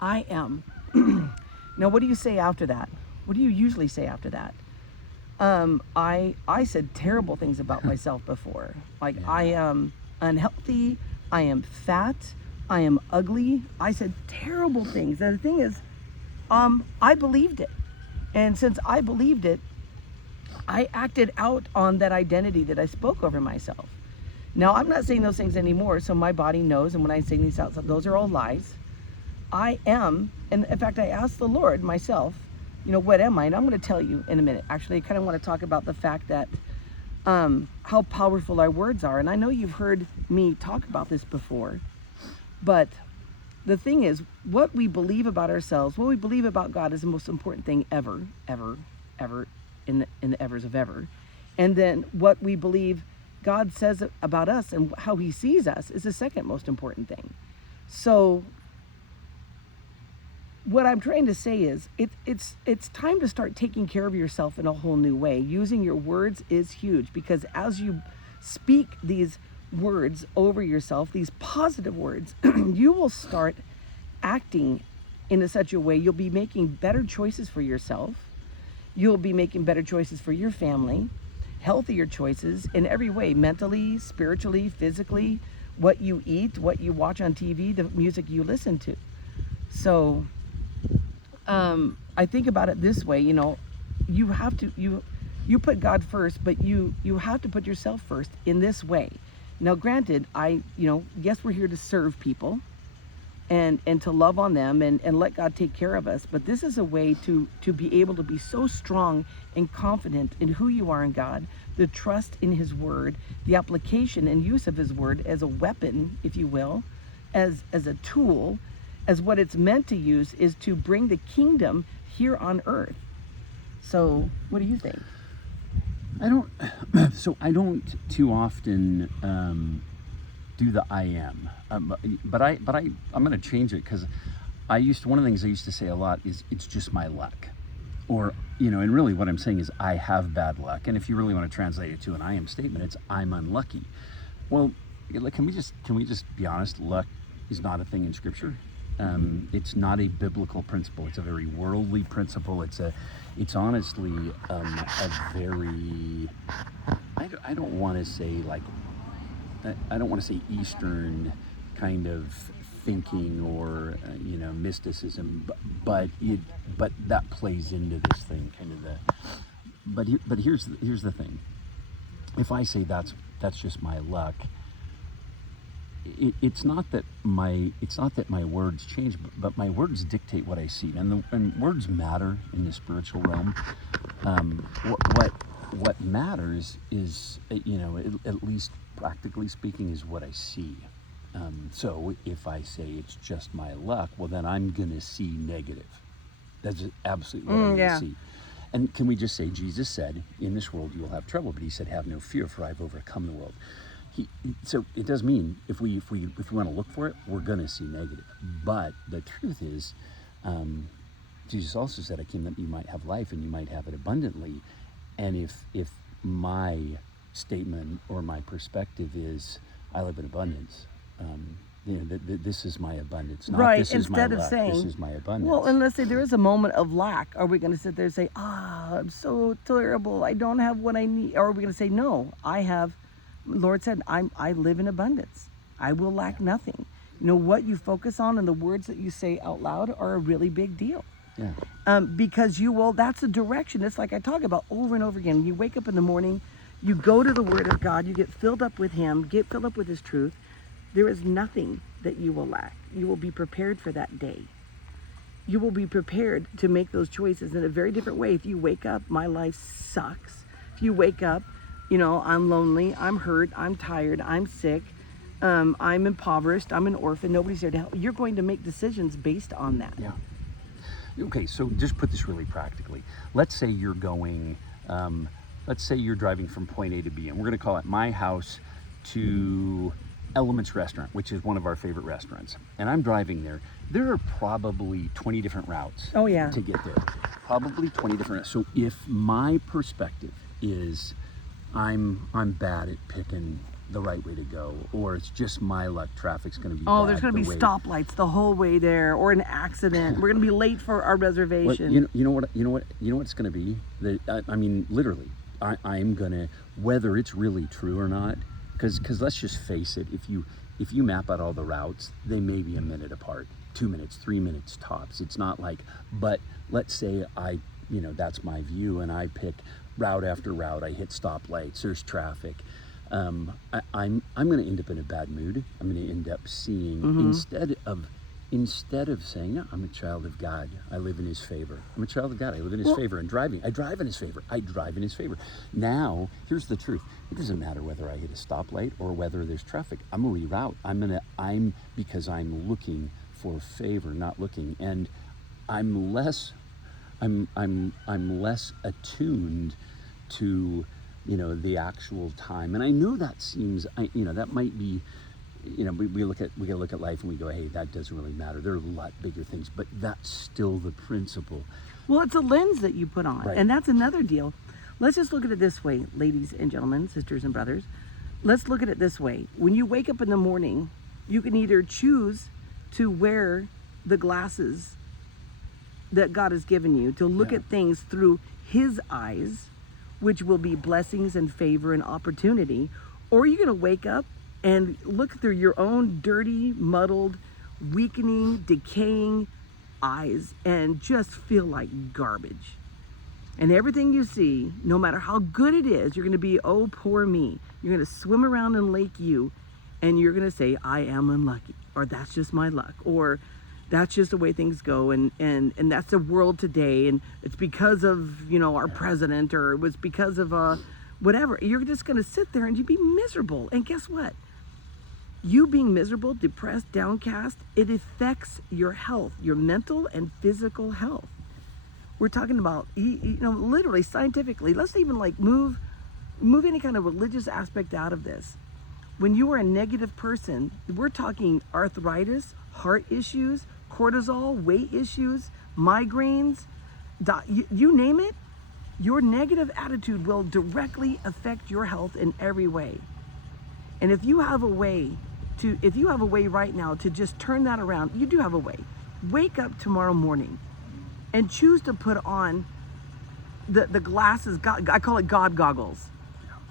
I am. Now, what do you say after that? What do you usually say after that? I said terrible things about myself before. Like, Yeah. I am unhealthy, I am fat, I am ugly. I said terrible things. And the thing is, I believed it. And since I believed it, I acted out on that identity that I spoke over myself. Now, I'm not saying those things anymore, so my body knows, and when I say these out, those are all lies. I am, and in fact, I asked the Lord myself, what am I? And I'm going to tell you in a minute. Actually, I kind of want to talk about the fact that how powerful our words are. And I know you've heard me talk about this before, but the thing is, what we believe about ourselves, what we believe about God is the most important thing ever, ever, ever, in the evers of ever. And then what we believe God says about us and how he sees us is the second most important thing. So what I'm trying to say is it's time to start taking care of yourself in a whole new way. Using your words is huge, because as you speak these words over yourself, these positive words, you will start acting in such a way you'll be making better choices for yourself. You'll be making better choices for your family, healthier choices in every way, mentally, spiritually, physically, what you eat, what you watch on TV, the music you listen to. So I think about it this way, you have to, you put God first, but you have to put yourself first in this way. Now, granted, yes, we're here to serve people and to love on them and let God take care of us. But this is a way to be able to be so strong and confident in who you are in God, the trust in his word, the application and use of his word as a weapon, if you will, as a tool, as what it's meant to use is to bring the kingdom here on earth. So what do you think? I don't too often do the I am, but I'm going to change it, because one of the things I used to say a lot is it's just my luck, or and really what I'm saying is I have bad luck. And if you really want to translate it to an I am statement, it's I'm unlucky. Well, can we just be honest? Luck is not a thing in Scripture. It's not a biblical principle. It's a very worldly principle. It's honestly a very, I don't want to say Eastern kind of thinking or mysticism, but that plays into this thing, kind of but here's the thing. If I say that's just my luck, it's not that my words change, but my words dictate what I see, and words matter in the spiritual realm. What matters is, at least practically speaking, is what I see. So if I say it's just my luck, well, then I'm gonna see negative. That's absolutely what I'm gonna see. And can we just say, Jesus said, "In this world you will have trouble," but he said, "Have no fear, for I've overcome the world." So it does mean if we want to look for it, we're going to see negative. But the truth is, Jesus also said, "I came that you might have life and you might have it abundantly." And if my statement or my perspective is, "I live in abundance," this is my abundance, not right. This Instead is my of saying, this is my abundance. Well, and let's say there is a moment of lack. Are we going to sit there and say, I'm so terrible, I don't have what I need? Or are we going to say, no, Lord said, I live in abundance. I will lack nothing. What you focus on and the words that you say out loud are a really big deal. Yeah. Because that's the direction. It's like I talk about over and over again. You wake up in the morning, you go to the Word of God, you get filled up with him, get filled up with his truth. There is nothing that you will lack. You will be prepared for that day. You will be prepared to make those choices in a very different way. If you wake up, my life sucks. If you wake up, I'm lonely, I'm hurt, I'm tired, I'm sick, I'm impoverished, I'm an orphan, nobody's there to help. You're going to make decisions based on that. Yeah. Okay, so just put this really practically. Let's say you're driving from point A to B, and we're going to call it my house to Elements Restaurant, which is one of our favorite restaurants. And I'm driving there. There are probably 20 different routes to get there. Probably 20 different routes. So if my perspective is I'm bad at picking the right way to go, or it's just my luck, traffic's going to be Oh, bad there's going to the be way. stoplights the whole way there, or an accident. We're going to be late for our Well, reservation. you know what it's going to be. I mean, literally, I'm going to, whether it's really true or not, because let's just face it, if you map out all the routes, they may be a minute apart, 2 minutes, 3 minutes tops. It's not like, but let's say that's my view, and I pick route after route. I hit stoplights. There's traffic. I'm going to end up in a bad mood. I'm going to end up seeing, instead of saying, no, I'm a child of God, I live in his favor. I'm a child of God, I live in his favor. And driving, I drive in his favor. I drive in his favor. Now, here's the truth. It doesn't matter whether I hit a stoplight or whether there's traffic. I'm going to reroute. Because I'm looking for favor, not looking. And I'm less attuned to the actual time. And I know that seems, that might be, we gotta look at life and we go, hey, that doesn't really matter. There are a lot bigger things, but that's still the principle. Well, it's a lens that you put on, Right. and that's another deal. Let's just look at it this way, ladies and gentlemen, sisters and brothers. Let's look at it this way. When you wake up in the morning, you can either choose to wear the glasses that God has given you to look at things through his eyes, which will be blessings and favor and opportunity, or you're going to wake up and look through your own dirty, muddled, weakening, decaying eyes and just feel like garbage. And everything you see, no matter how good it is, you're going to be, oh, poor me. You're going to swim around in Lake U, and you're going to say, I am unlucky, or that's just my luck, or that's just the way things go, and that's the world today, and it's because of our president, or it was because of whatever. You're just going to sit there and you be miserable. And guess what? You being miserable, depressed, downcast, it affects your health, your mental and physical health. We're talking about, literally, scientifically. Let's even move any kind of religious aspect out of this. When you are a negative person, we're talking arthritis, heart issues, cortisol, weight issues, migraines, you name it. Your negative attitude will directly affect your health in every way. And if you have a way right now to just turn that around, you do have a way. Wake up tomorrow morning and choose to put on the glasses, I call it God goggles,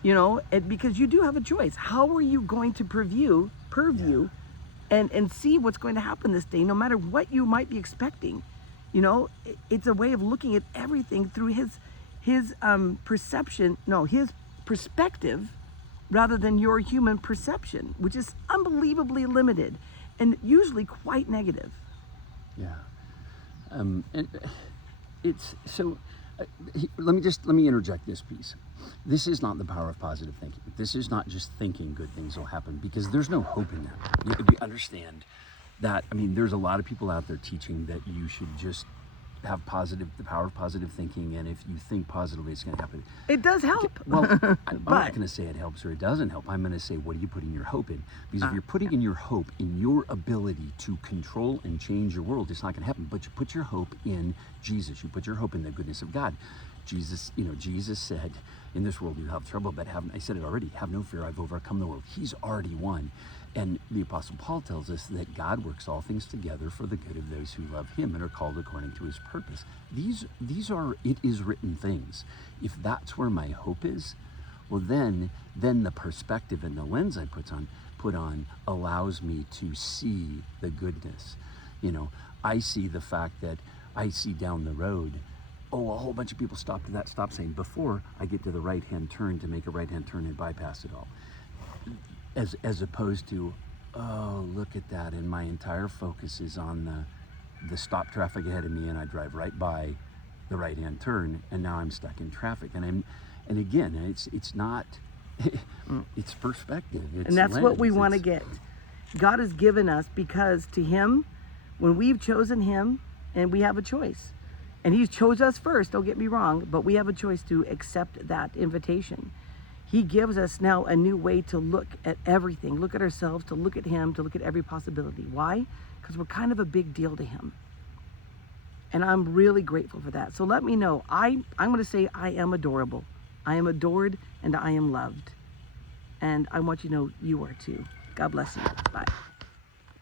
because you do have a choice. How are you going to purview and see what's going to happen this day, no matter what you might be expecting? It's a way of looking at everything through his perspective, rather than your human perception, which is unbelievably limited and usually quite negative. Yeah. And it's so. Let me interject this piece. This is not the power of positive thinking. This is not just thinking good things will happen, because there's no hope in that. You understand that. I mean, there's a lot of people out there teaching that you should just have the power of positive thinking, and if you think positively, it's going to happen. It does help. Well, I'm not going to say it helps or it doesn't help. I'm going to say, what are you putting your hope in? Because if you're putting in your hope in your ability to control and change your world, it's not going to happen. But you put your hope in Jesus. You put your hope in the goodness of God. Jesus said, in this world you have trouble, but I said it already, have no fear, I've overcome the world. He's already won. And the Apostle Paul tells us that God works all things together for the good of those who love him and are called according to his purpose. These are it is written things. If that's where my hope is, well then the perspective and the lens I put on allows me to see the goodness. I see the fact that I see down the road, a whole bunch of people stopped at that stop sign before I get to the right-hand turn to make a right-hand turn and bypass it all. As opposed to, oh, look at that, and my entire focus is on the stop traffic ahead of me, and I drive right by the right-hand turn, and now I'm stuck in traffic. And again, it's not, it's perspective. And that's what we want to get. God has given us, because to him, when we've chosen him, and we have a choice, and he's chose us first, don't get me wrong, but we have a choice to accept that invitation. He gives us now a new way to look at everything, look at ourselves, to look at him, to look at every possibility. Why? Because we're kind of a big deal to him. And I'm really grateful for that. So let me know. I'm going to say I am adorable. I am adored and I am loved. And I want you to know you are too. God bless you. Bye.